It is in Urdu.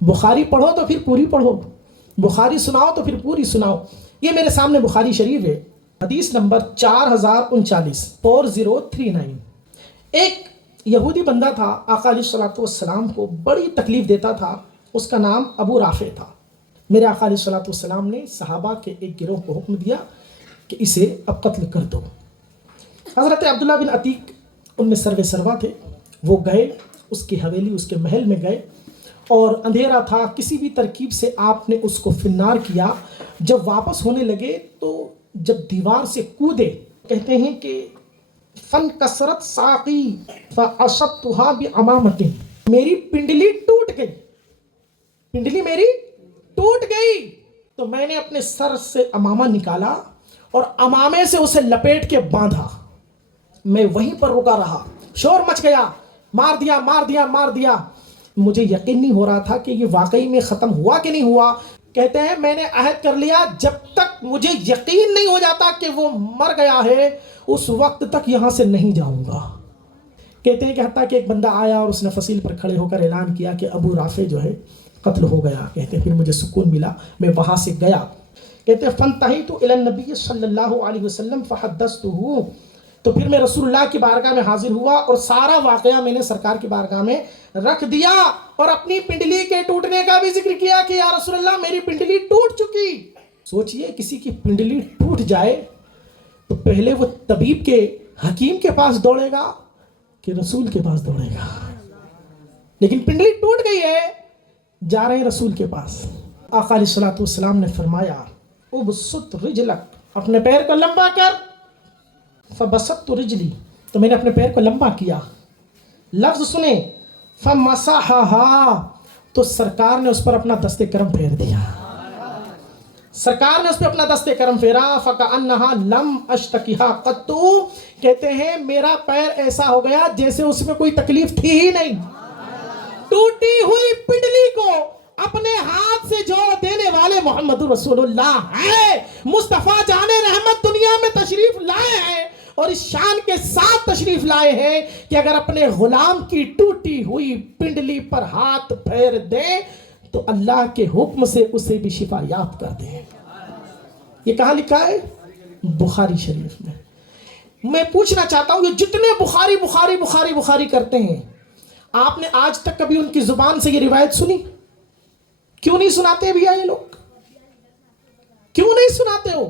بخاری پڑھو تو پھر پوری پڑھو، بخاری سناؤ تو پھر پوری سناؤ۔ یہ میرے سامنے بخاری شریف ہے، حدیث نمبر 4039 4039۔ ایک یہودی بندہ تھا، آقا علیہ الصلوۃ والسلام کو بڑی تکلیف دیتا تھا، اس کا نام ابو رافع تھا۔ میرے آقا علیہ الصلوۃ والسلام نے صحابہ کے ایک گروہ کو حکم دیا کہ اسے اب قتل کر دو۔ حضرت عبداللہ بن عتیق ان میں سرو سروا تھے، وہ گئے اس کی حویلی، اس کے محل میں گئے، اور اندھیرا تھا، کسی بھی ترکیب سے آپ نے اس کو فنار کیا۔ جب واپس ہونے لگے تو جب دیوار سے کودے، کہتے ہیں کہ فن کسرت ساقی فاصبتها بعمامۃ، میری پنڈلی ٹوٹ گئی، پنڈلی میری ٹوٹ گئی، تو میں نے اپنے سر سے امامہ نکالا اور امامے سے اسے لپیٹ کے باندھا۔ میں وہیں پر رکا رہا، شور مچ گیا، مار دیا مار دیا مار دیا۔ مجھے یقین نہیں ہو رہا تھا کہ یہ واقعی میں ختم ہوا کہ نہیں ہوا۔ کہتے ہیں میں نے عہد کر لیا جب تک مجھے یقین نہیں ہو جاتا کہ وہ مر گیا ہے اس وقت تک یہاں سے نہیں جاؤں گا۔ کہتے ہیں کہ حتیٰ کہ ایک بندہ آیا اور اس نے فصیل پر کھڑے ہو کر اعلان کیا کہ ابو رافع جو ہے قتل ہو گیا۔ کہتے ہیں پھر مجھے سکون ملا، میں وہاں سے گیا۔ کہتے ہیں فانتہیت الی النبی صلی اللہ علیہ وسلم فحدثتہ، تو پھر میں رسول اللہ کی بارگاہ میں حاضر ہوا اور سارا واقعہ میں نے سرکار کی بارگاہ میں رکھ دیا، اور اپنی پنڈلی کے ٹوٹنے کا بھی ذکر کیا کہ یا رسول اللہ میری پنڈلی ٹوٹ چکی۔ سوچئے کسی کی پنڈلی ٹوٹ جائے تو پہلے وہ طبیب کے، حکیم کے پاس دوڑے گا کہ رسول کے پاس دوڑے گا؟ لیکن پنڈلی ٹوٹ گئی ہے، جا رہے ہیں رسول کے پاس۔ آقا علیہ الصلوۃ والسلام نے فرمایا ابسط رجلک، اپنے پیر کو لمبا کر۔ فبسطت رجلی، تو میں نے اپنے پیر کو لمبا کیا۔ لفظ سنیں، فمسحھا، تو سرکار نے اس پر اپنا دست کرم پھیر دیا، سرکار نے اس پہ اپنا دست کرم پھیرا۔ فکأنھا لم اشتکیھا قط، کہتے ہیں میرا پیر ایسا ہو گیا جیسے اس میں کوئی تکلیف تھی ہی نہیں۔ ٹوٹی ہوئی پنڈلی کو اپنے ہاتھ سے جوڑ دینے والے محمد رسول اللہ ہے۔ مصطفیٰ جان رحمت دنیا میں تشریف لائے ہیں، اور اس شان کے ساتھ تشریف لائے ہیں کہ اگر اپنے غلام کی ٹوٹی ہوئی پنڈلی پر ہاتھ پھیر دیں تو اللہ کے حکم سے اسے بھی شفا یاب کر دیں۔ یہ کہاں لکھا ہے؟ بخاری شریف میں۔ میں پوچھنا چاہتا ہوں، یہ جتنے بخاری بخاری بخاری بخاری کرتے ہیں، آپ نے آج تک کبھی ان کی زبان سے یہ روایت سنی؟ کیوں نہیں سناتے بھیا یہ لوگ؟ کیوں نہیں سناتے ہو؟